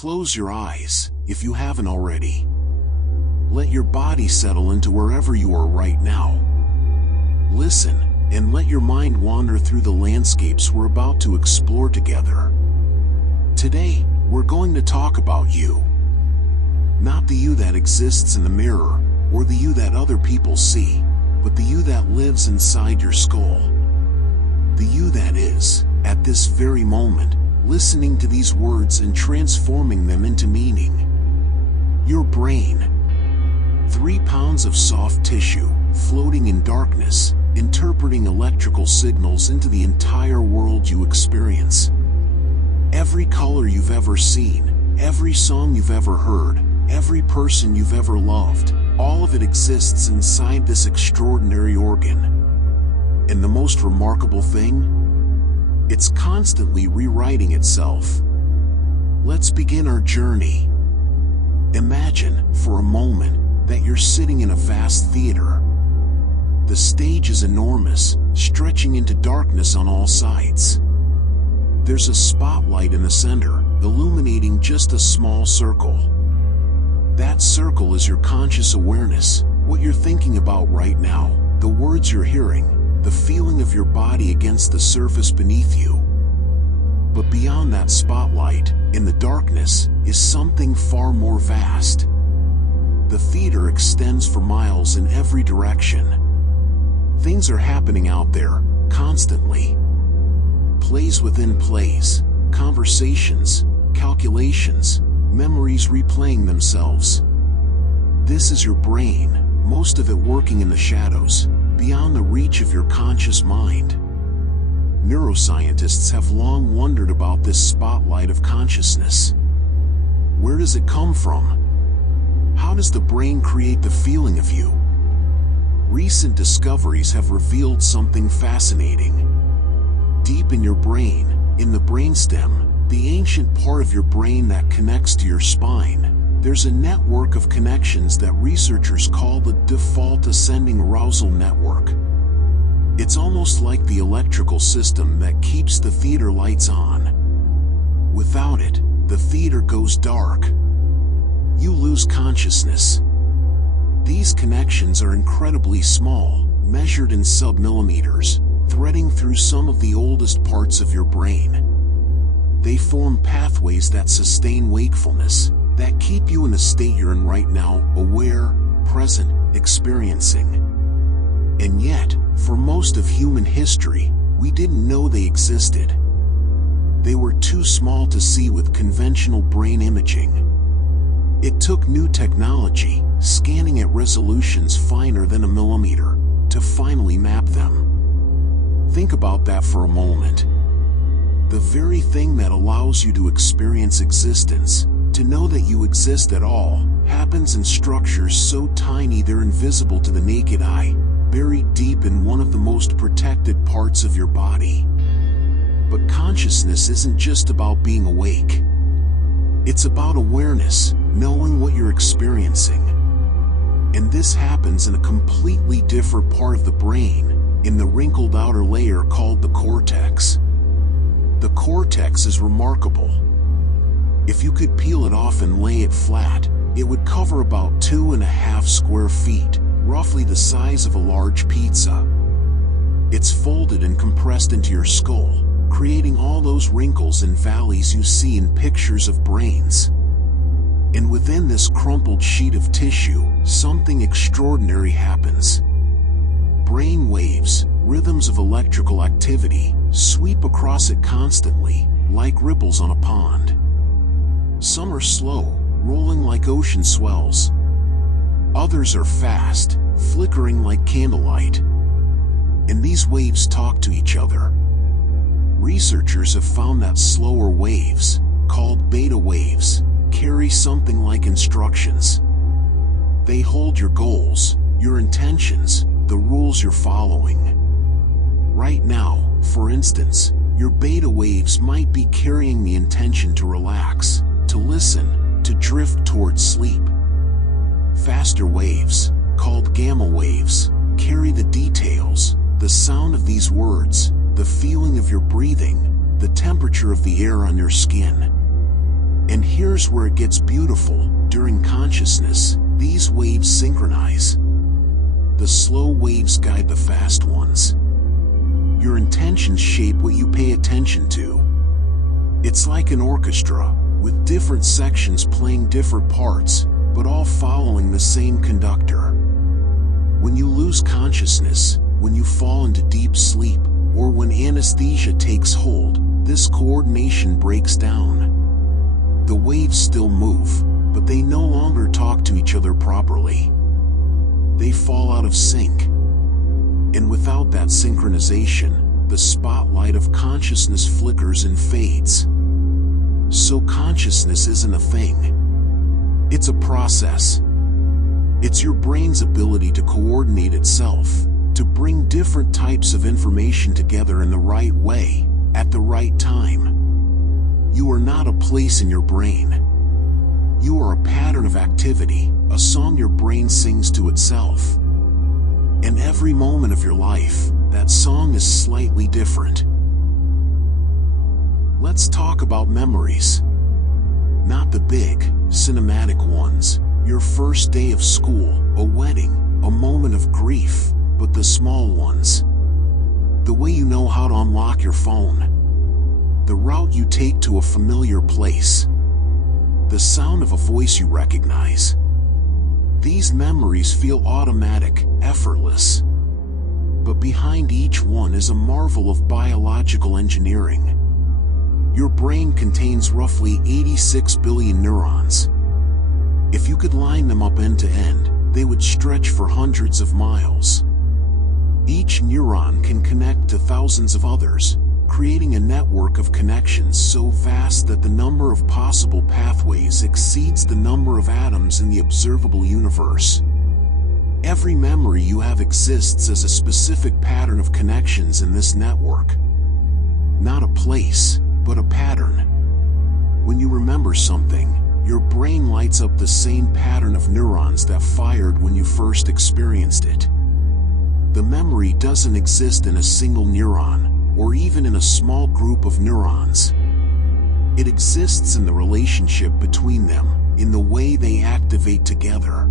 Close your eyes, if you haven't already. Let your body settle into wherever you are right now. Listen, and let your mind wander through the landscapes we're about to explore together. Today, we're going to talk about you. Not the you that exists in the mirror, or the you that other people see, but the you that lives inside your skull. The you that is, at this very moment, listening to these words and transforming them into meaning. Your brain. 3 pounds of soft tissue, floating in darkness, interpreting electrical signals into the entire world you experience. Every color you've ever seen, every song you've ever heard, every person you've ever loved, all of it exists inside this extraordinary organ. And the most remarkable thing? It's constantly rewriting itself. Let's begin our journey. Imagine, for a moment, that you're sitting in a vast theater. The stage is enormous, stretching into darkness on all sides. There's a spotlight in the center, illuminating just a small circle. That circle is your conscious awareness, what you're thinking about right now, the words you're hearing, the feeling of your body against the surface beneath you. But beyond that spotlight, in the darkness, is something far more vast. The theater extends for miles in every direction. Things are happening out there, constantly. Plays within plays, conversations, calculations, memories replaying themselves. This is your brain, most of it working in the shadows, beyond the reach of your conscious mind. Neuroscientists have long wondered about this spotlight of consciousness. Where does it come from? How does the brain create the feeling of you? Recent discoveries have revealed something fascinating. Deep in your brain, in the brainstem, the ancient part of your brain that connects to your spine, there's a network of connections that researchers call the default ascending arousal network. It's almost like the electrical system that keeps the theater lights on. Without it, the theater goes dark. You lose consciousness. These connections are incredibly small, measured in submillimeters, threading through some of the oldest parts of your brain. They form pathways that sustain wakefulness, that keep you in the state you're in right now, aware, present, experiencing. And yet, for most of human history, we didn't know they existed. They were too small to see with conventional brain imaging. It took new technology, scanning at resolutions finer than a millimeter, to finally map them. Think about that for a moment. The very thing that allows you to experience existence, to know that you exist at all, happens in structures so tiny they're invisible to the naked eye, buried deep in one of the most protected parts of your body. But consciousness isn't just about being awake. It's about awareness, knowing what you're experiencing. And this happens in a completely different part of the brain, in the wrinkled outer layer called the cortex. The cortex is remarkable. If you could peel it off and lay it flat, it would cover about 2.5 square feet, roughly the size of a large pizza. It's folded and compressed into your skull, creating all those wrinkles and valleys you see in pictures of brains. And within this crumpled sheet of tissue, something extraordinary happens. Brain waves, rhythms of electrical activity, sweep across it constantly, like ripples on a pond. Some are slow, rolling like ocean swells. Others are fast, flickering like candlelight. And these waves talk to each other. Researchers have found that slower waves, called beta waves, carry something like instructions. They hold your goals, your intentions, the rules you're following. Right now, for instance, your beta waves might be carrying the intention to relax, to listen, to drift towards sleep. Faster waves, called gamma waves, carry the details, the sound of these words, the feeling of your breathing, the temperature of the air on your skin. And here's where it gets beautiful. During consciousness, these waves synchronize. The slow waves guide the fast ones. Your intentions shape what you pay attention to. It's like an orchestra, with different sections playing different parts, but all following the same conductor. When you lose consciousness, when you fall into deep sleep, or when anesthesia takes hold, this coordination breaks down. The waves still move, but they no longer talk to each other properly. They fall out of sync. And without that synchronization, the spotlight of consciousness flickers and fades. So consciousness isn't a thing. It's a process. It's your brain's ability to coordinate itself, to bring different types of information together in the right way, at the right time. You are not a place in your brain. You are a pattern of activity, a song your brain sings to itself. And every moment of your life, that song is slightly different. Let's talk about memories. Not the big, cinematic ones, your first day of school, a wedding, a moment of grief, but the small ones. The way you know how to unlock your phone. The route you take to a familiar place. The sound of a voice you recognize. These memories feel automatic, effortless. But behind each one is a marvel of biological engineering. Your brain contains roughly 86 billion neurons. If you could line them up end to end, they would stretch for hundreds of miles. Each neuron can connect to thousands of others, creating a network of connections so vast that the number of possible pathways exceeds the number of atoms in the observable universe. Every memory you have exists as a specific pattern of connections in this network. Not a place, but a pattern. When you remember something, your brain lights up the same pattern of neurons that fired when you first experienced it. The memory doesn't exist in a single neuron, or even in a small group of neurons. It exists in the relationship between them, in the way they activate together.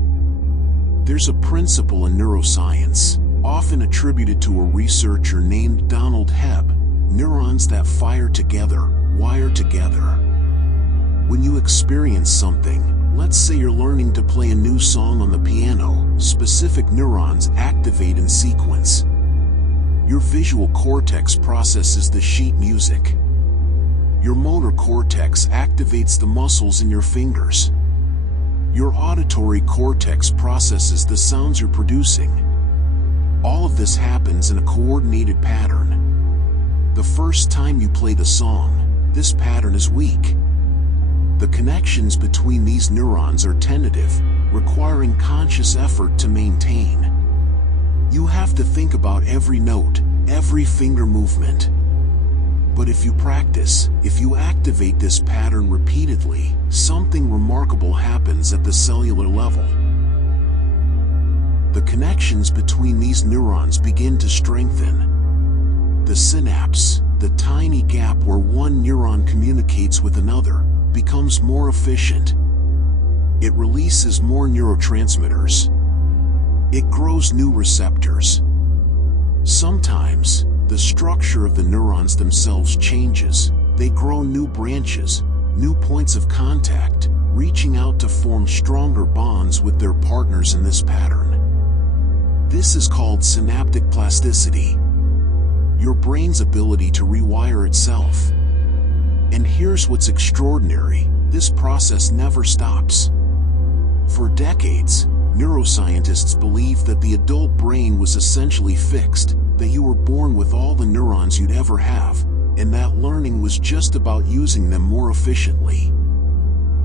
There's a principle in neuroscience, often attributed to a researcher named Donald Hebb: neurons that fire together, wire together. When you experience something, let's say you're learning to play a new song on the piano, specific neurons activate in sequence. Your visual cortex processes the sheet music. Your motor cortex activates the muscles in your fingers. Your auditory cortex processes the sounds you're producing. All of this happens in a coordinated pattern. The first time you play the song, this pattern is weak. The connections between these neurons are tentative, requiring conscious effort to maintain. You have to think about every note, every finger movement. But if you practice, if you activate this pattern repeatedly, something remarkable happens at the cellular level. The connections between these neurons begin to strengthen. The synapse, the tiny gap where one neuron communicates with another, becomes more efficient. It releases more neurotransmitters. It grows new receptors. Sometimes, the structure of the neurons themselves changes. They grow new branches, new points of contact, reaching out to form stronger bonds with their partners in this pattern. This is called synaptic plasticity, your brain's ability to rewire itself. And here's what's extraordinary: this process never stops. For decades, neuroscientists believed that the adult brain was essentially fixed, that you were born with all the neurons you'd ever have, and that learning was just about using them more efficiently.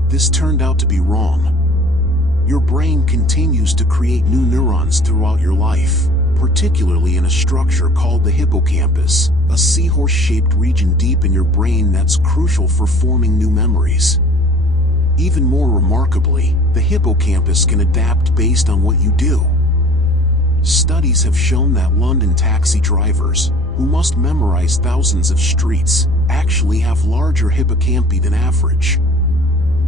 This turned out to be wrong. Your brain continues to create new neurons throughout your life, particularly in a structure called the hippocampus, a seahorse-shaped region deep in your brain that's crucial for forming new memories. Even more remarkably, the hippocampus can adapt based on what you do. Studies have shown that London taxi drivers, who must memorize thousands of streets, actually have larger hippocampi than average.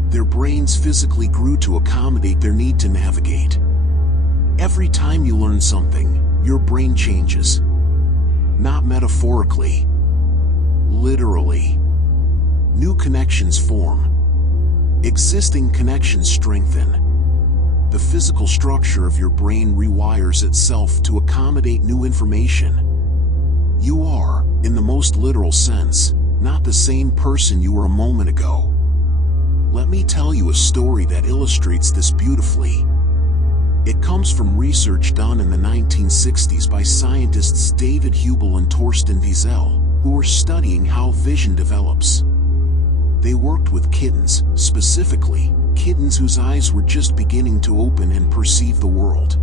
Their brains physically grew to accommodate their need to navigate. Every time you learn something, your brain changes. Not metaphorically. Literally. New connections form. Existing connections strengthen. The physical structure of your brain rewires itself to accommodate new information. You are, in the most literal sense, not the same person you were a moment ago. Let me tell you a story that illustrates this beautifully. It comes from research done in the 1960s by scientists David Hubel and Torsten Wiesel, who were studying how vision develops. They worked with kittens, specifically, kittens whose eyes were just beginning to open and perceive the world.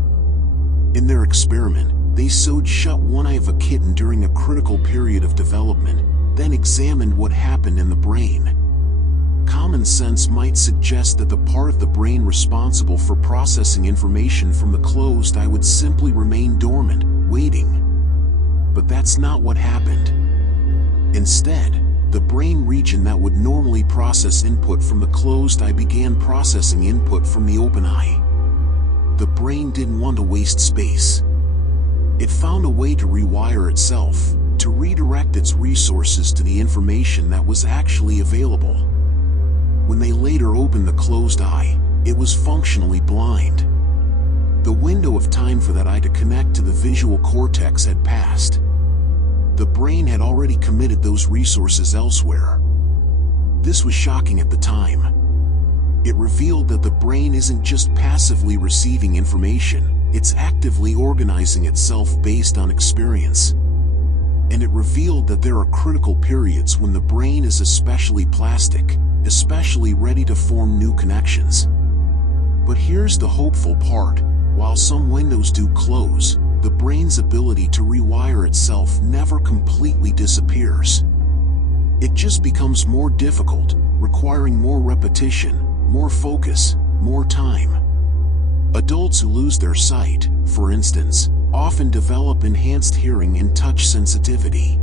In their experiment, they sewed shut one eye of a kitten during a critical period of development, then examined what happened in the brain. Common sense might suggest that the part of the brain responsible for processing information from the closed eye would simply remain dormant, waiting. But that's not what happened. Instead, the brain region that would normally process input from the closed eye began processing input from the open eye. The brain didn't want to waste space. It found a way to rewire itself, to redirect its resources to the information that was actually available. When they later opened the closed eye, it was functionally blind. The window of time for that eye to connect to the visual cortex had passed. The brain had already committed those resources elsewhere. This was shocking at the time. It revealed that the brain isn't just passively receiving information, it's actively organizing itself based on experience. And it revealed that there are critical periods when the brain is especially plastic, especially ready to form new connections. But here's the hopeful part: while some windows do close, the brain's ability to rewire itself never completely disappears. It just becomes more difficult, requiring more repetition, more focus, more time. Adults who lose their sight, for instance, often develop enhanced hearing and touch sensitivity.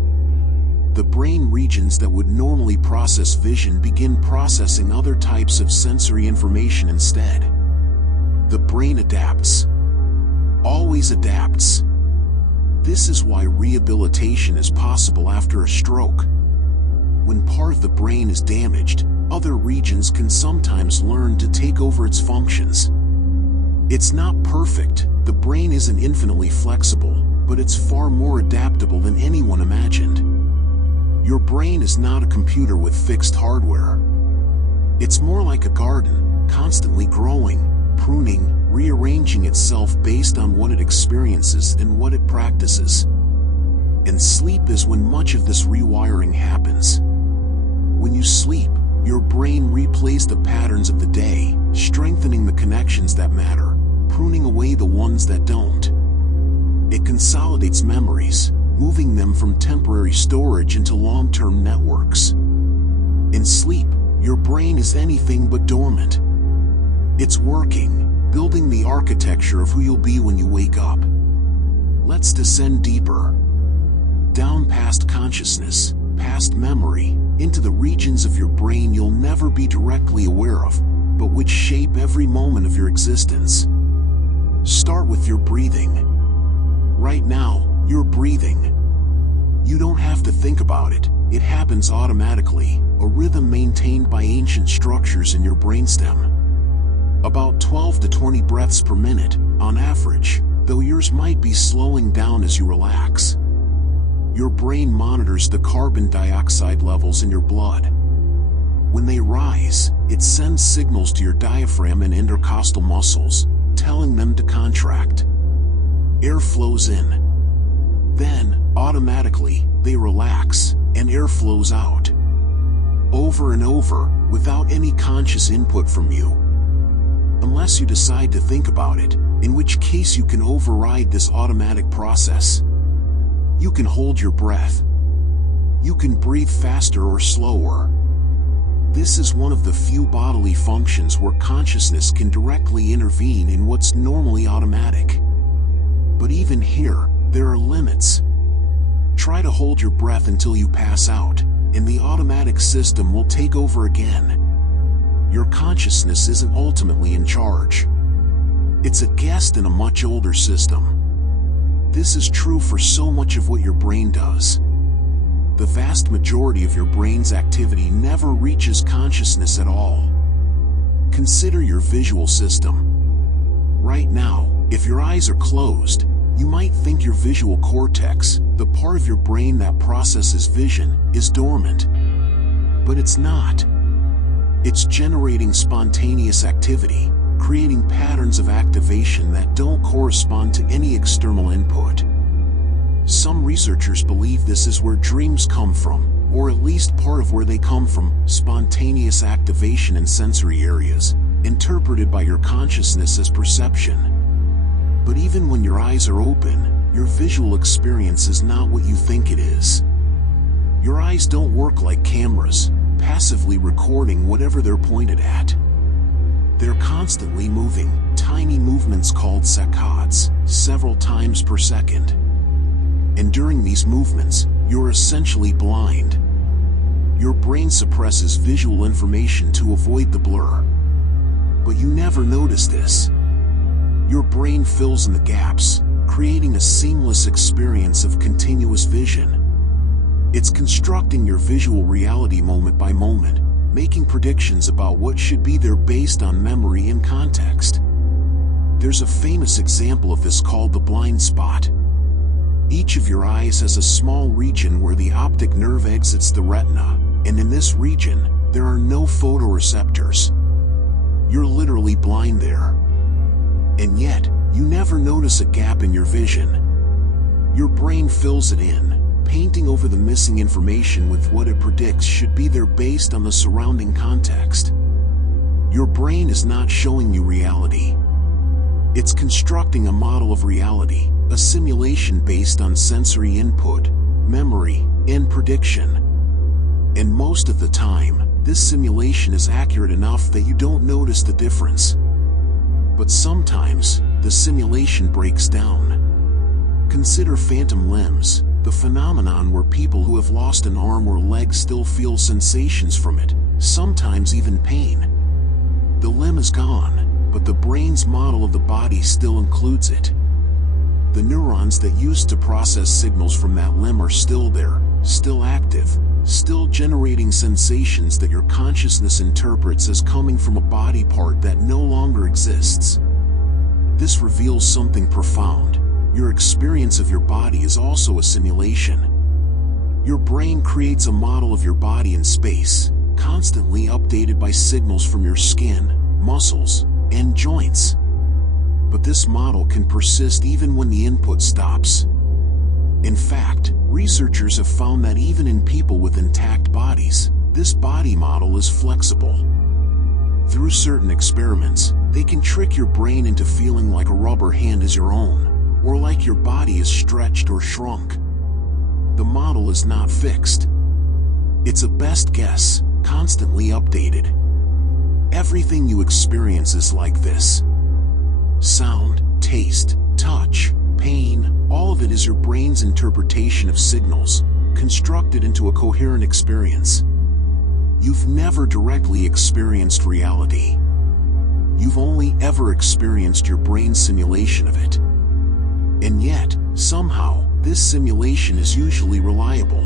The brain regions that would normally process vision begin processing other types of sensory information instead. The brain adapts. Always adapts. This is why rehabilitation is possible after a stroke. When part of the brain is damaged, other regions can sometimes learn to take over its functions. It's not perfect, the brain isn't infinitely flexible, but it's far more adaptable than anyone imagined. Your brain is not a computer with fixed hardware. It's more like a garden, constantly growing, pruning, rearranging itself based on what it experiences and what it practices. And sleep is when much of this rewiring happens. When you sleep, your brain replays the patterns of the day, strengthening the connections that matter, pruning away the ones that don't. It consolidates memories, moving them from temporary storage into long-term networks. In sleep, your brain is anything but dormant. It's working, building the architecture of who you'll be when you wake up. Let's descend deeper. Down past consciousness, past memory, into the regions of your brain you'll never be directly aware of, but which shape every moment of your existence. Start with your breathing. Right now, you're breathing. You don't have to think about it, it happens automatically, a rhythm maintained by ancient structures in your brainstem. About 12 to 20 breaths per minute, on average, though yours might be slowing down as you relax. Your brain monitors the carbon dioxide levels in your blood. When they rise, it sends signals to your diaphragm and intercostal muscles, telling them to contract. Air flows in. Then, automatically, they relax, and air flows out. Over and over, without any conscious input from you. Unless you decide to think about it, in which case you can override this automatic process. You can hold your breath. You can breathe faster or slower. This is one of the few bodily functions where consciousness can directly intervene in what's normally automatic. But even here, there are limits. Try to hold your breath until you pass out, and the automatic system will take over again. your consciousness isn't ultimately in charge. It's a guest in a much older system. This is true for so much of what your brain does. The vast majority of your brain's activity never reaches consciousness at all. Consider your visual system. Right now, if your eyes are closed, you might think your visual cortex, the part of your brain that processes vision, is dormant. But it's not. It's generating spontaneous activity, creating patterns of activation that don't correspond to any external input. Some researchers believe this is where dreams come from, or at least part of where they come from, spontaneous activation in sensory areas, interpreted by your consciousness as perception. But even when your eyes are open, your visual experience is not what you think it is. Your eyes don't work like cameras, passively recording whatever they're pointed at. They're constantly moving, tiny movements called saccades, several times per second. And during these movements, you're essentially blind. Your brain suppresses visual information to avoid the blur. But you never notice this. Your brain fills in the gaps, creating a seamless experience of continuous vision. It's constructing your visual reality moment by moment, making predictions about what should be there based on memory and context. There's a famous example of this called the blind spot. Each of your eyes has a small region where the optic nerve exits the retina, and in this region, there are no photoreceptors. You're literally blind there. And yet, you never notice a gap in your vision. Your brain fills it in, painting over the missing information with what it predicts should be there based on the surrounding context. Your brain is not showing you reality. It's constructing a model of reality, a simulation based on sensory input, memory, and prediction. And most of the time, this simulation is accurate enough that you don't notice the difference. But sometimes, the simulation breaks down. Consider phantom limbs, the phenomenon where people who have lost an arm or leg still feel sensations from it, sometimes even pain. The limb is gone, but the brain's model of the body still includes it. The neurons that used to process signals from that limb are still there, still active, still generating sensations that your consciousness interprets as coming from a body part that no longer exists. This reveals something profound. Your experience of your body is also a simulation. Your brain creates a model of your body in space, constantly updated by signals from your skin, muscles, and joints. But this model can persist even when the input stops. In fact, researchers have found that even in people with intact bodies, this body model is flexible. Through certain experiments, they can trick your brain into feeling like a rubber hand is your own, or like your body is stretched or shrunk. The model is not fixed. It's a best guess, constantly updated. Everything you experience is like this. Sound, taste, touch, pain, all of it is your brain's interpretation of signals, constructed into a coherent experience. You've never directly experienced reality. You've only ever experienced your brain's simulation of it. And yet, somehow, this simulation is usually reliable.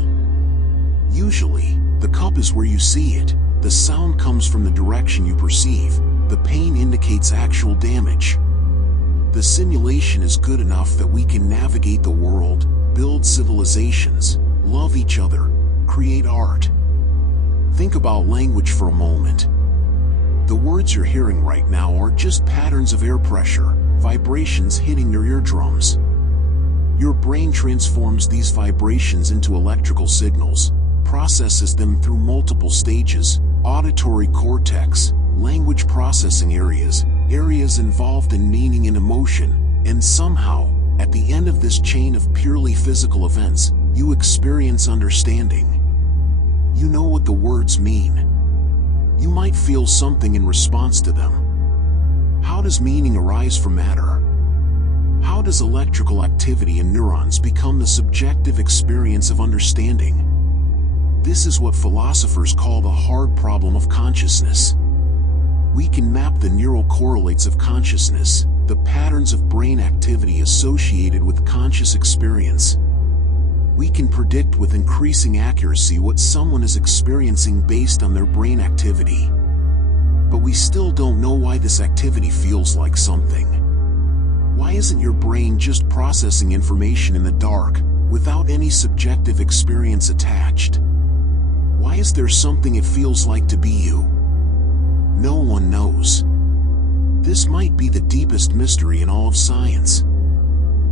Usually, the cup is where you see it, the sound comes from the direction you perceive, the pain indicates actual damage. The simulation is good enough that we can navigate the world, build civilizations, love each other, create art. Think about language for a moment. The words you're hearing right now are just patterns of air pressure, vibrations hitting your eardrums. Your brain transforms these vibrations into electrical signals, processes them through multiple stages: auditory cortex, language processing areas, areas involved in meaning and emotion, and somehow, at the end of this chain of purely physical events, you experience understanding. You know what the words mean. You might feel something in response to them. How does meaning arise from matter? How does electrical activity in neurons become the subjective experience of understanding? This is what philosophers call the hard problem of consciousness. We can map the neural correlates of consciousness, the patterns of brain activity associated with conscious experience. We can predict with increasing accuracy what someone is experiencing based on their brain activity. But we still don't know why this activity feels like something. Why isn't your brain just processing information in the dark, without any subjective experience attached? Why is there something it feels like to be you? No one knows. This might be the deepest mystery in all of science.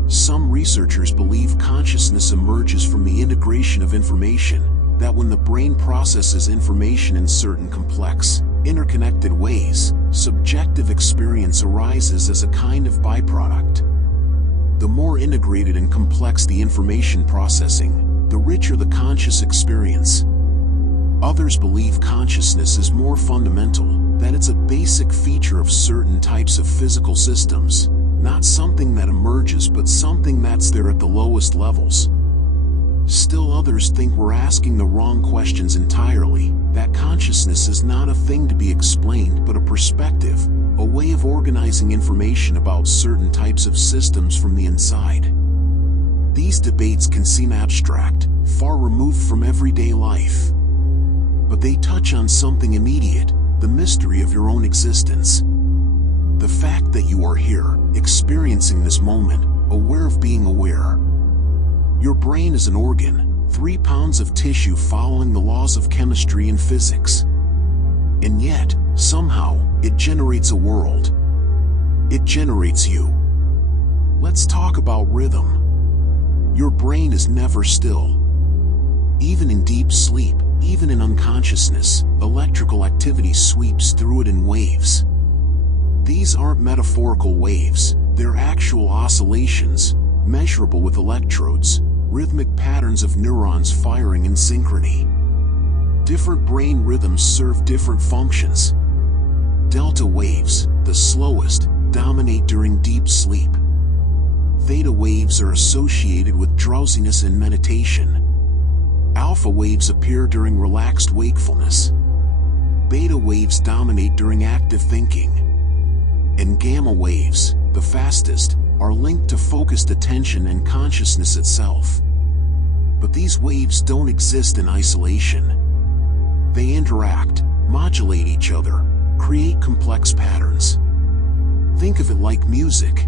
Some researchers believe consciousness emerges from the integration of information, that when the brain processes information in certain complex, interconnected ways, subjective experience arises as a kind of byproduct. The more integrated and complex the information processing, the richer the conscious experience. Others believe consciousness is more fundamental, that it's a basic feature of certain types of physical systems, not something that emerges but something that's there at the lowest levels. Still others think we're asking the wrong questions entirely, that consciousness is not a thing to be explained but a perspective, a way of organizing information about certain types of systems from the inside. These debates can seem abstract, far removed from everyday life. But they touch on something immediate, the mystery of your own existence. The fact that you are here, experiencing this moment, aware of being aware. Your brain is an organ, 3 pounds of tissue following the laws of chemistry and physics. And yet, somehow, it generates a world. It generates you. Let's talk about rhythm. Your brain is never still. Even in deep sleep, even in unconsciousness, electrical activity sweeps through it in waves. These aren't metaphorical waves, they're actual oscillations, measurable with electrodes, rhythmic patterns of neurons firing in synchrony. Different brain rhythms serve different functions. Delta waves, the slowest, dominate during deep sleep. Theta waves are associated with drowsiness and meditation. Alpha waves appear during relaxed wakefulness. Beta waves dominate during active thinking. And gamma waves, the fastest, are linked to focused attention and consciousness itself. But these waves don't exist in isolation. They interact, modulate each other, create complex patterns. Think of it like music.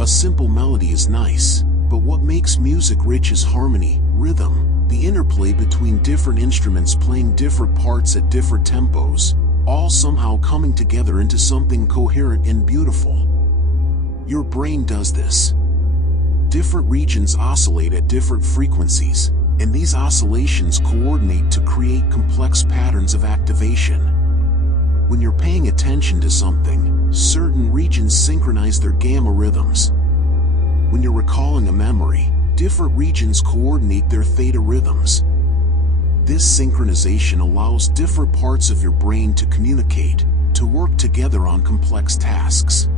A simple melody is nice, but what makes music rich is harmony, rhythm, the interplay between different instruments playing different parts at different tempos, all somehow coming together into something coherent and beautiful. Your brain does this. Different regions oscillate at different frequencies, and these oscillations coordinate to create complex patterns of activation. When you're paying attention to something, certain regions synchronize their gamma rhythms. When you're recalling a memory, different regions coordinate their theta rhythms. This synchronization allows different parts of your brain to communicate, to work together on complex tasks.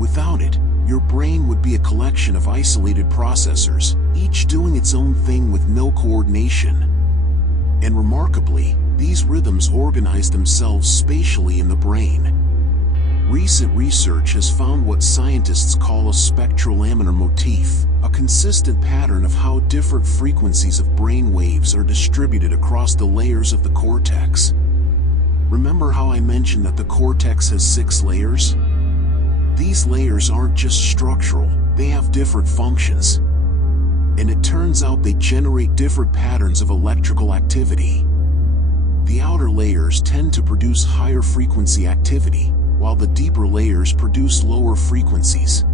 Without it, your brain would be a collection of isolated processors, each doing its own thing with no coordination. And remarkably, these rhythms organize themselves spatially in the brain. Recent research has found what scientists call a spectrolaminar motif, a consistent pattern of how different frequencies of brain waves are distributed across the layers of the cortex. Remember how I mentioned that the cortex has 6 layers? These layers aren't just structural, they have different functions. And it turns out they generate different patterns of electrical activity. The outer layers tend to produce higher frequency activity, while the deeper layers produce lower frequencies.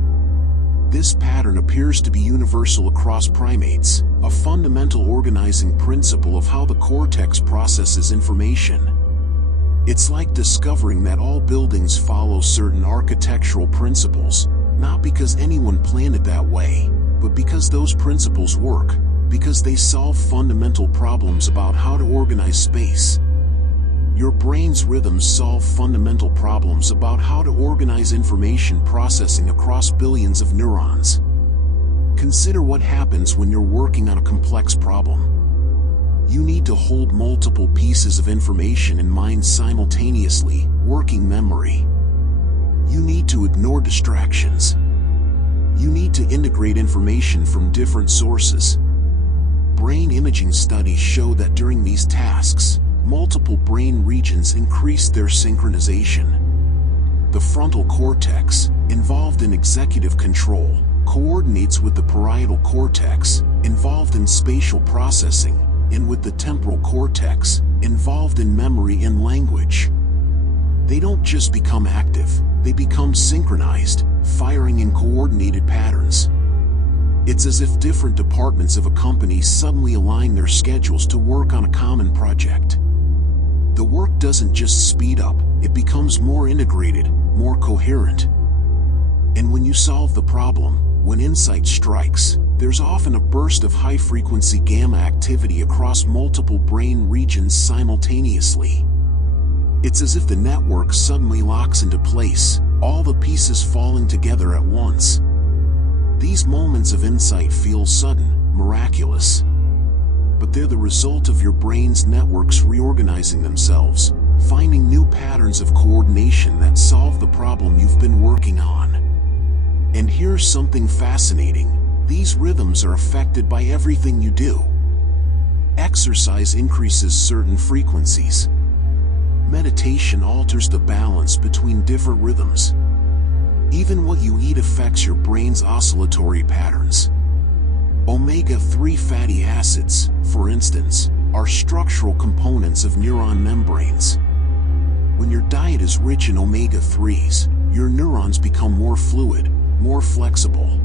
This pattern appears to be universal across primates, a fundamental organizing principle of how the cortex processes information. It's like discovering that all buildings follow certain architectural principles, not because anyone planned it that way, but because those principles work, because they solve fundamental problems about how to organize space. Your brain's rhythms solve fundamental problems about how to organize information processing across billions of neurons. Consider what happens when you're working on a complex problem. You need to hold multiple pieces of information in mind simultaneously, working memory. You need to ignore distractions. You need to integrate information from different sources. Brain imaging studies show that during these tasks, multiple brain regions increase their synchronization. The frontal cortex, involved in executive control, coordinates with the parietal cortex, involved in spatial processing, and with the temporal cortex, involved in memory and language. They don't just become active, they become synchronized, firing in coordinated patterns. It's as if different departments of a company suddenly align their schedules to work on a common project. The work doesn't just speed up, it becomes more integrated, more coherent. And when you solve the problem, when insight strikes, there's often a burst of high-frequency gamma activity across multiple brain regions simultaneously. It's as if the network suddenly locks into place, all the pieces falling together at once. These moments of insight feel sudden, miraculous. But they're the result of your brain's networks reorganizing themselves, finding new patterns of coordination that solve the problem you've been working on. And here's something fascinating. These rhythms are affected by everything you do. Exercise increases certain frequencies. Meditation alters the balance between different rhythms. Even what you eat affects your brain's oscillatory patterns. Omega-3 fatty acids, for instance, are structural components of neuron membranes. When your diet is rich in omega-3s, your neurons become more fluid, more flexible.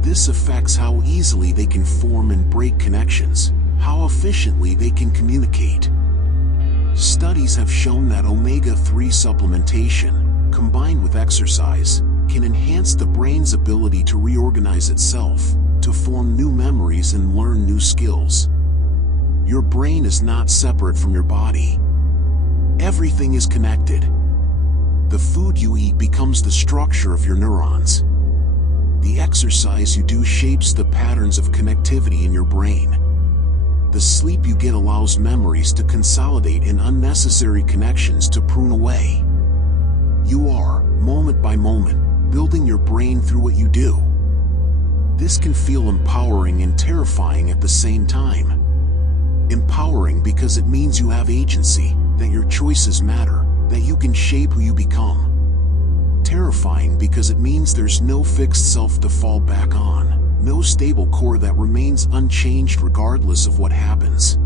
This affects how easily they can form and break connections, how efficiently they can communicate. Studies have shown that omega-3 supplementation, combined with exercise, can enhance the brain's ability to reorganize itself, to form new memories and learn new skills. Your brain is not separate from your body. Everything is connected. The food you eat becomes the structure of your neurons. The exercise you do shapes the patterns of connectivity in your brain. The sleep you get allows memories to consolidate and unnecessary connections to prune away. You are, moment by moment, building your brain through what you do. This can feel empowering and terrifying at the same time. Empowering because it means you have agency, that your choices matter, that you can shape who you become. Terrifying because it means there's no fixed self to fall back on. No stable core that remains unchanged regardless of what happens.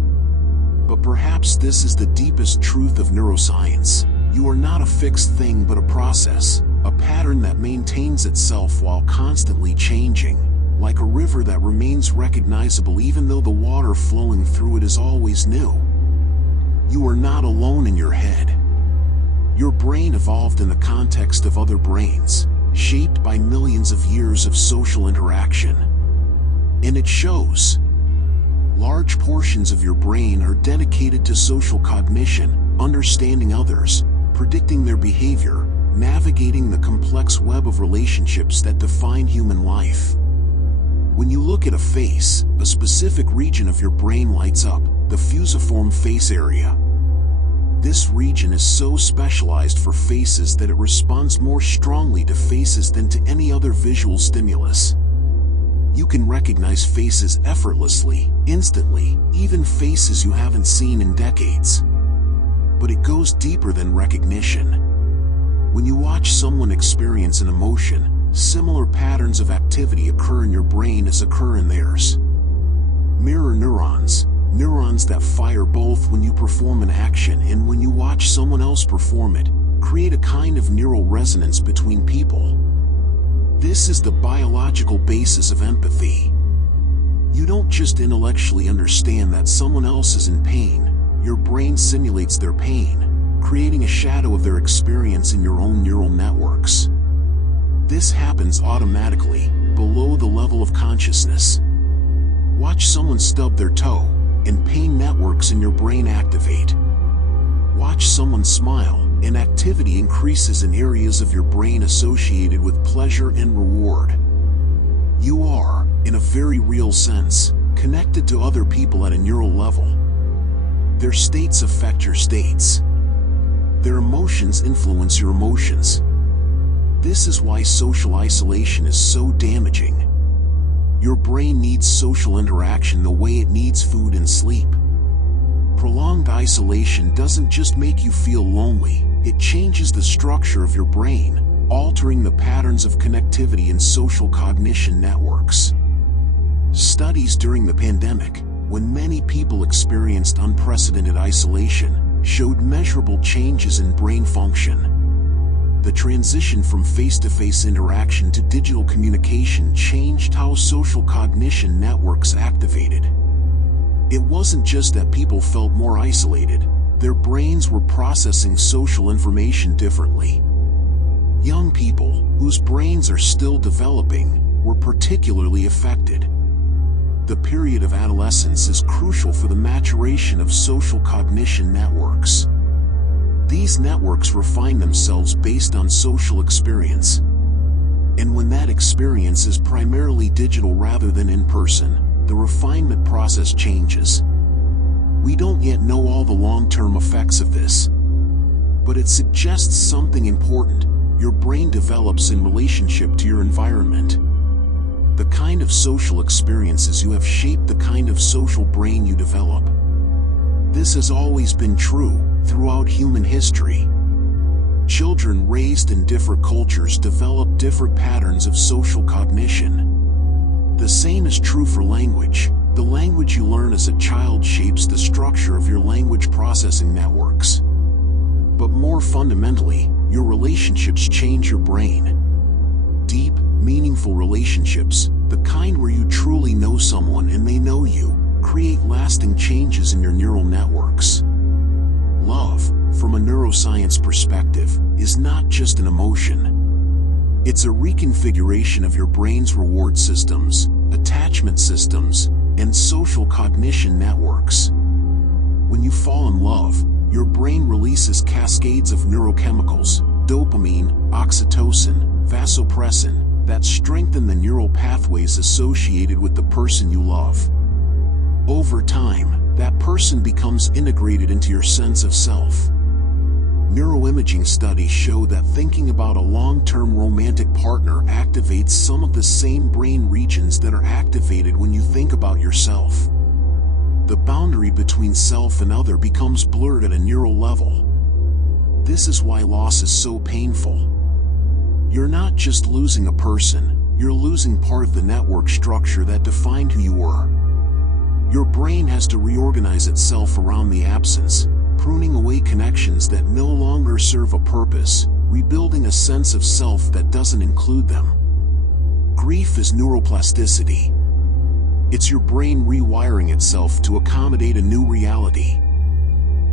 But perhaps this is the deepest truth of neuroscience. You are not a fixed thing but a process, a pattern that maintains itself while constantly changing, like a river that remains recognizable even though the water flowing through it is always new. You are not alone in your head. Your brain evolved in the context of other brains, shaped by millions of years of social interaction. And it shows. Large portions of your brain are dedicated to social cognition, understanding others, predicting their behavior, navigating the complex web of relationships that define human life. When you look at a face, a specific region of your brain lights up, the fusiform face area. This region is so specialized for faces that it responds more strongly to faces than to any other visual stimulus. You can recognize faces effortlessly, instantly, even faces you haven't seen in decades. But it goes deeper than recognition. When you watch someone experience an emotion, similar patterns of activity occur in your brain as occur in theirs. Mirror neurons, neurons that fire both when you perform an action and when you watch someone else perform it, create a kind of neural resonance between people. This is the biological basis of empathy. You don't just intellectually understand that someone else is in pain, your brain simulates their pain, creating a shadow of their experience in your own neural networks. This happens automatically, below the level of consciousness. Watch someone stub their toe, and pain networks in your brain activate. Watch someone smile, and activity increases in areas of your brain associated with pleasure and reward. You are, in a very real sense, connected to other people at a neural level. Their states affect your states. Their emotions influence your emotions. This is why social isolation is so damaging. Your brain needs social interaction the way it needs food and sleep. Prolonged isolation doesn't just make you feel lonely, it changes the structure of your brain, altering the patterns of connectivity in social cognition networks. Studies during the pandemic, when many people experienced unprecedented isolation, showed measurable changes in brain function. The transition from face-to-face interaction to digital communication changed how social cognition networks activated. It wasn't just that people felt more isolated, their brains were processing social information differently. Young people, whose brains are still developing, were particularly affected. The period of adolescence is crucial for the maturation of social cognition networks. These networks refine themselves based on social experience. And when that experience is primarily digital rather than in person, the refinement process changes. We don't yet know all the long-term effects of this, but it suggests something important. Your brain develops in relationship to your environment. The kind of social experiences you have shape the kind of social brain you develop. This has always been true throughout human history. Children raised in different cultures develop different patterns of social cognition. The same is true for language. The language you learn as a child shapes the structure of your language processing networks. But more fundamentally, your relationships change your brain. Deep, meaningful relationships, the kind where you truly know someone and they know you, create lasting changes in your neural networks. Love, from a neuroscience perspective, is not just an emotion. It's a reconfiguration of your brain's reward systems, attachment systems, and social cognition networks. When you fall in love, your brain releases cascades of neurochemicals, dopamine, oxytocin, vasopressin, that strengthen the neural pathways associated with the person you love. Over time, that person becomes integrated into your sense of self. Neuroimaging studies show that thinking about a long-term romantic partner activates some of the same brain regions that are activated when you think about yourself. The boundary between self and other becomes blurred at a neural level. This is why loss is so painful. You're not just losing a person, you're losing part of the network structure that defined who you were. Your brain has to reorganize itself around the absence, pruning away connections that no longer serve a purpose, rebuilding a sense of self that doesn't include them. Grief is neuroplasticity. It's your brain rewiring itself to accommodate a new reality.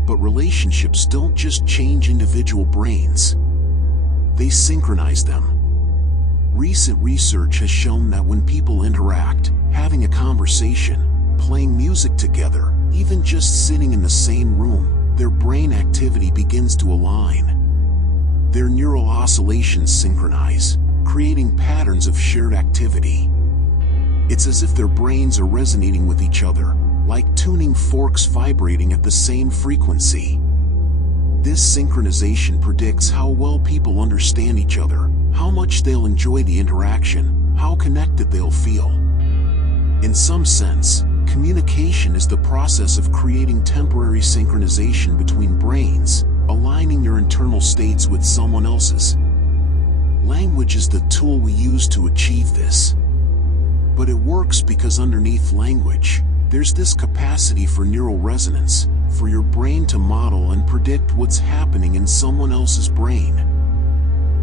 But relationships don't just change individual brains. They synchronize them. Recent research has shown that when people interact, having a conversation, playing music together, even just sitting in the same room, their brain activity begins to align. Their neural oscillations synchronize, creating patterns of shared activity. It's as if their brains are resonating with each other, like tuning forks vibrating at the same frequency. This synchronization predicts how well people understand each other, how much they'll enjoy the interaction, how connected they'll feel. In some sense, communication is the process of creating temporary synchronization between brains, aligning your internal states with someone else's. Language is the tool we use to achieve this. But it works because underneath language, there's this capacity for neural resonance, for your brain to model and predict what's happening in someone else's brain.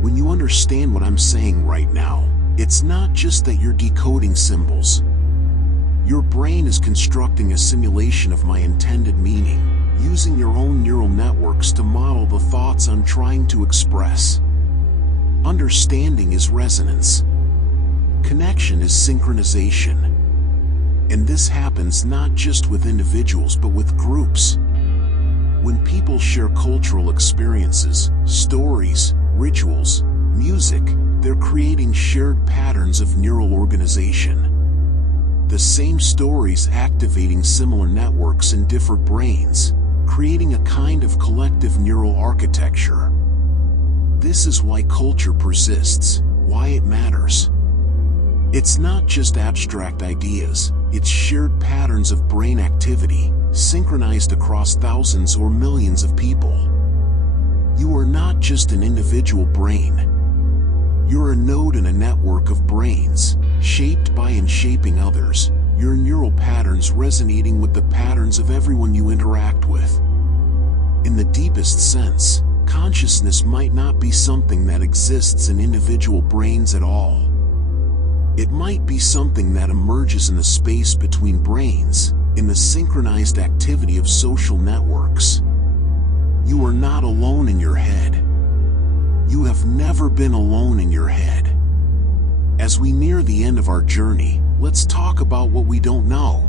When you understand what I'm saying right now, it's not just that you're decoding symbols. Your brain is constructing a simulation of my intended meaning, using your own neural networks to model the thoughts I'm trying to express. Understanding is resonance. Connection is synchronization. And this happens not just with individuals but with groups. When people share cultural experiences, stories, rituals, music, they're creating shared patterns of neural organization. The same stories activating similar networks in different brains, creating a kind of collective neural architecture. This is why culture persists, why it matters. It's not just abstract ideas, it's shared patterns of brain activity, synchronized across thousands or millions of people. You are not just an individual brain. You're a node in a network of brains, shaped by and shaping others, your neural patterns resonating with the patterns of everyone you interact with. In the deepest sense, consciousness might not be something that exists in individual brains at all. It might be something that emerges in the space between brains, in the synchronized activity of social networks. You are not alone in your head. You have never been alone in your head. As we near the end of our journey, let's talk about what we don't know.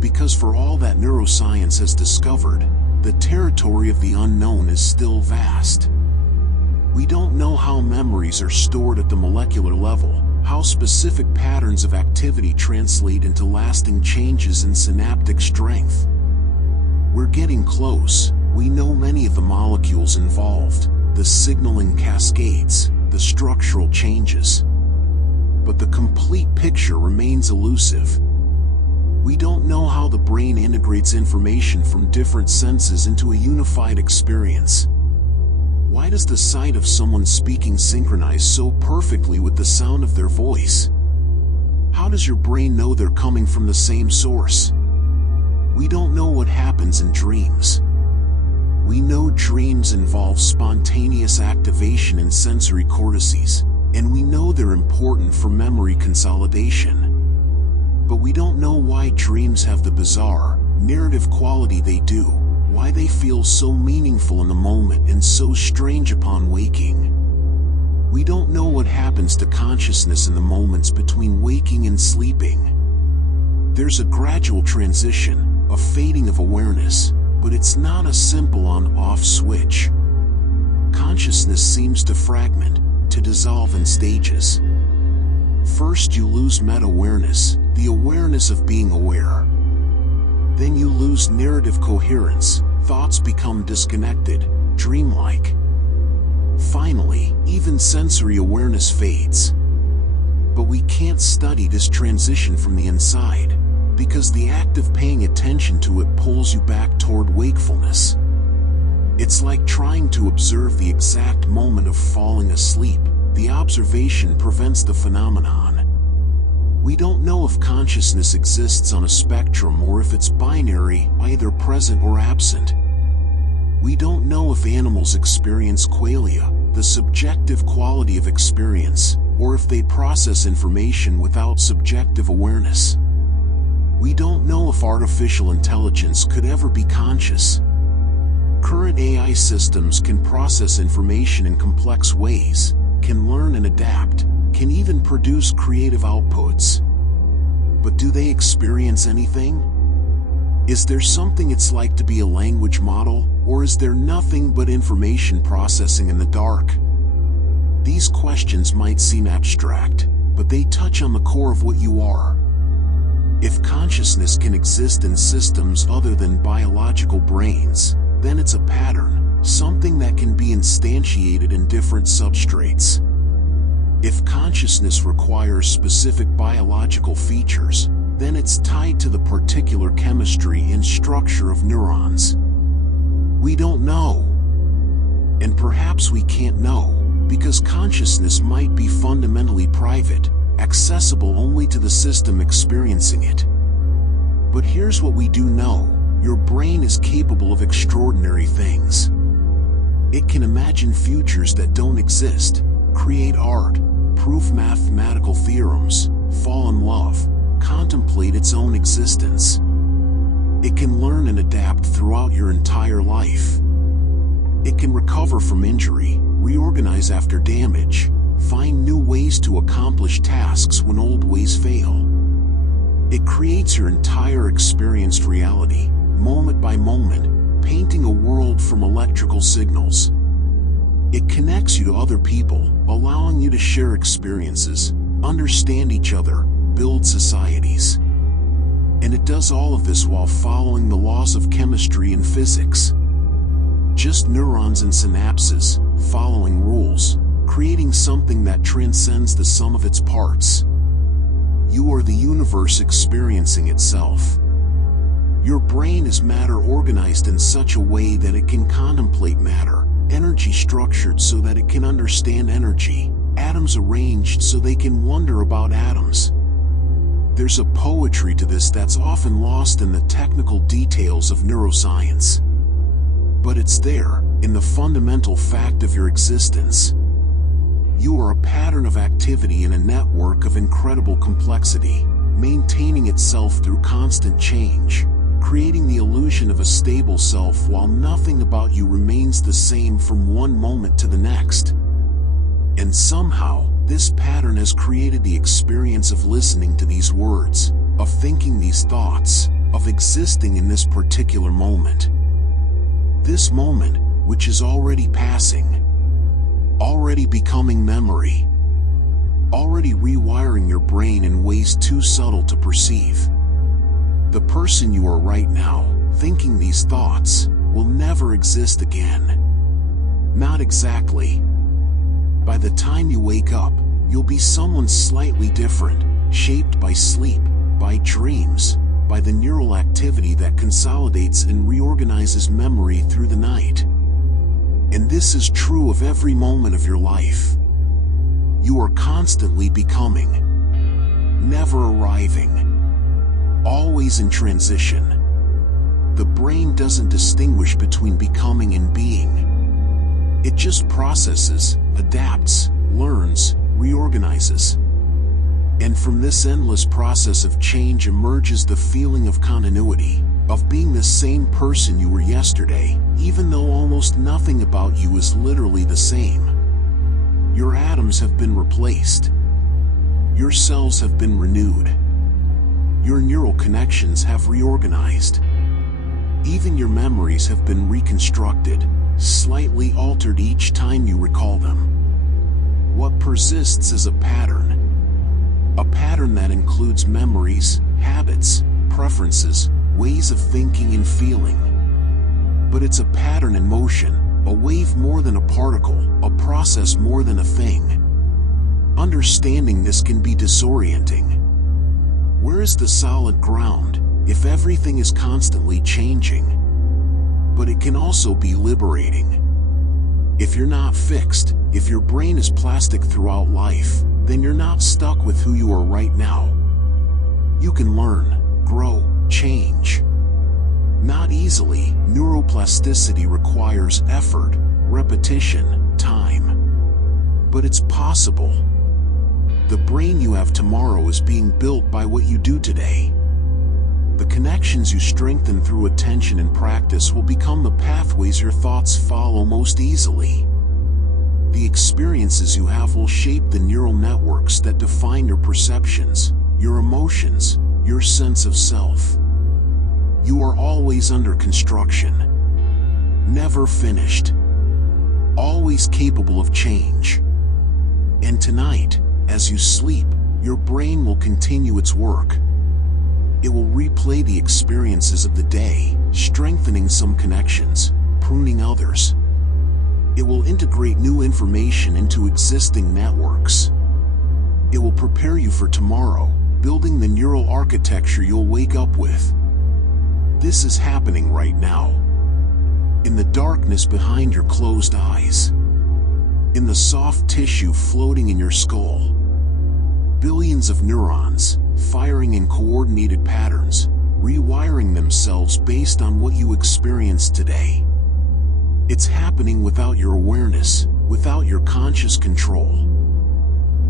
Because for all that neuroscience has discovered, the territory of the unknown is still vast. We don't know how memories are stored at the molecular level, how specific patterns of activity translate into lasting changes in synaptic strength. We're getting close. We know many of the molecules involved, the signaling cascades, the structural changes. But the complete picture remains elusive. We don't know how the brain integrates information from different senses into a unified experience. Why does the sight of someone speaking synchronize so perfectly with the sound of their voice? How does your brain know they're coming from the same source? We don't know what happens in dreams. We know dreams involve spontaneous activation in sensory cortices, and we know they're important for memory consolidation. But we don't know why dreams have the bizarre, narrative quality they do, why they feel so meaningful in the moment and so strange upon waking. We don't know what happens to consciousness in the moments between waking and sleeping. There's a gradual transition, a fading of awareness, but it's not a simple on-off switch. Consciousness seems to fragment, to dissolve in stages. First you lose meta-awareness, the awareness of being aware. Then you lose narrative coherence, thoughts become disconnected, dreamlike. Finally, even sensory awareness fades. But we can't study this transition from the inside, because the act of paying attention to it pulls you back toward wakefulness. It's like trying to observe the exact moment of falling asleep. The observation prevents the phenomenon. We don't know if consciousness exists on a spectrum or if it's binary, either present or absent. We don't know if animals experience qualia, the subjective quality of experience, or if they process information without subjective awareness. We don't know if artificial intelligence could ever be conscious. Current AI systems can process information in complex ways, can learn and adapt, can even produce creative outputs. But do they experience anything? Is there something it's like to be a language model, or is there nothing but information processing in the dark? These questions might seem abstract, but they touch on the core of what you are. If consciousness can exist in systems other than biological brains, then it's a pattern, something that can be instantiated in different substrates. If consciousness requires specific biological features, then it's tied to the particular chemistry and structure of neurons. We don't know. And perhaps we can't know, because consciousness might be fundamentally private, accessible only to the system experiencing it. But here's what we do know: your brain is capable of extraordinary things. It can imagine futures that don't exist, create art, prove mathematical theorems, fall in love, contemplate its own existence. It can learn and adapt throughout your entire life. It can recover from injury, reorganize after damage, find new ways to accomplish tasks when old ways fail. It creates your entire experienced reality, moment by moment, painting a world from electrical signals. It connects you to other people, allowing you to share experiences, understand each other, build societies. And it does all of this while following the laws of chemistry and physics. Just neurons and synapses, following rules, creating something that transcends the sum of its parts. You are the universe experiencing itself. Your brain is matter organized in such a way that it can contemplate matter, energy structured so that it can understand energy, atoms arranged so they can wonder about atoms. There's a poetry to this that's often lost in the technical details of neuroscience. But it's there, in the fundamental fact of your existence. You are a pattern of activity in a network of incredible complexity, maintaining itself through constant change, creating the illusion of a stable self while nothing about you remains the same from one moment to the next. And somehow, this pattern has created the experience of listening to these words, of thinking these thoughts, of existing in this particular moment. This moment, which is already passing, already becoming memory, already rewiring your brain in ways too subtle to perceive. The person you are right now, thinking these thoughts, will never exist again. Not exactly. By the time you wake up, you'll be someone slightly different, shaped by sleep, by dreams, by the neural activity that consolidates and reorganizes memory through the night. And this is true of every moment of your life. You are constantly becoming, never arriving, always in transition. The brain doesn't distinguish between becoming and being. It just processes, adapts, learns, reorganizes. And from this endless process of change emerges the feeling of continuity, of being the same person you were yesterday, even though almost nothing about you is literally the same. Your atoms have been replaced. Your cells have been renewed. Your neural connections have reorganized. Even your memories have been reconstructed, slightly altered each time you recall them. What persists is a pattern that includes memories, habits, preferences, ways of thinking and feeling. But it's a pattern in motion, a wave more than a particle, a process more than a thing. Understanding this can be disorienting. Where is the solid ground, if everything is constantly changing? But it can also be liberating. If you're not fixed, if your brain is plastic throughout life, then you're not stuck with who you are right now. You can learn, grow, change. Not easily. Neuroplasticity requires effort, repetition, time. But it's possible. The brain you have tomorrow is being built by what you do today. The connections you strengthen through attention and practice will become the pathways your thoughts follow most easily. The experiences you have will shape the neural networks that define your perceptions, your emotions, your sense of self. You are always under construction. Never finished. Always capable of change. And tonight, as you sleep, your brain will continue its work. It will replay the experiences of the day, strengthening some connections, pruning others. It will integrate new information into existing networks. It will prepare you for tomorrow, building the neural architecture you'll wake up with. This is happening right now. In the darkness behind your closed eyes. In the soft tissue floating in your skull. Billions of neurons, firing in coordinated patterns, rewiring themselves based on what you experienced today. It's happening without your awareness, without your conscious control.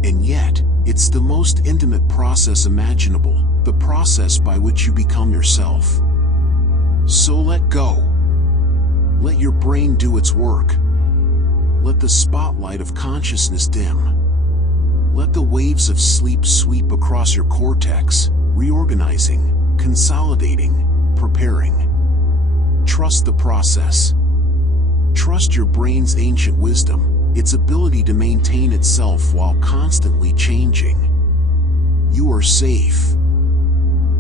And yet, it's the most intimate process imaginable, the process by which you become yourself. So let go. Let your brain do its work. Let the spotlight of consciousness dim. Let the waves of sleep sweep across your cortex, reorganizing, consolidating, preparing. Trust the process. Trust your brain's ancient wisdom, its ability to maintain itself while constantly changing. You are safe.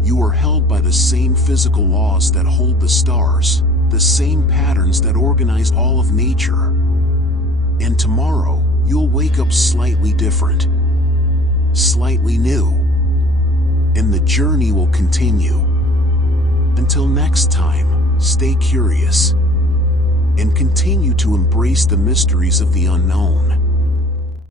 You are held by the same physical laws that hold the stars, the same patterns that organize all of nature. And tomorrow, you'll wake up slightly different, slightly new, and the journey will continue. Until next time, stay curious and continue to embrace the mysteries of the unknown.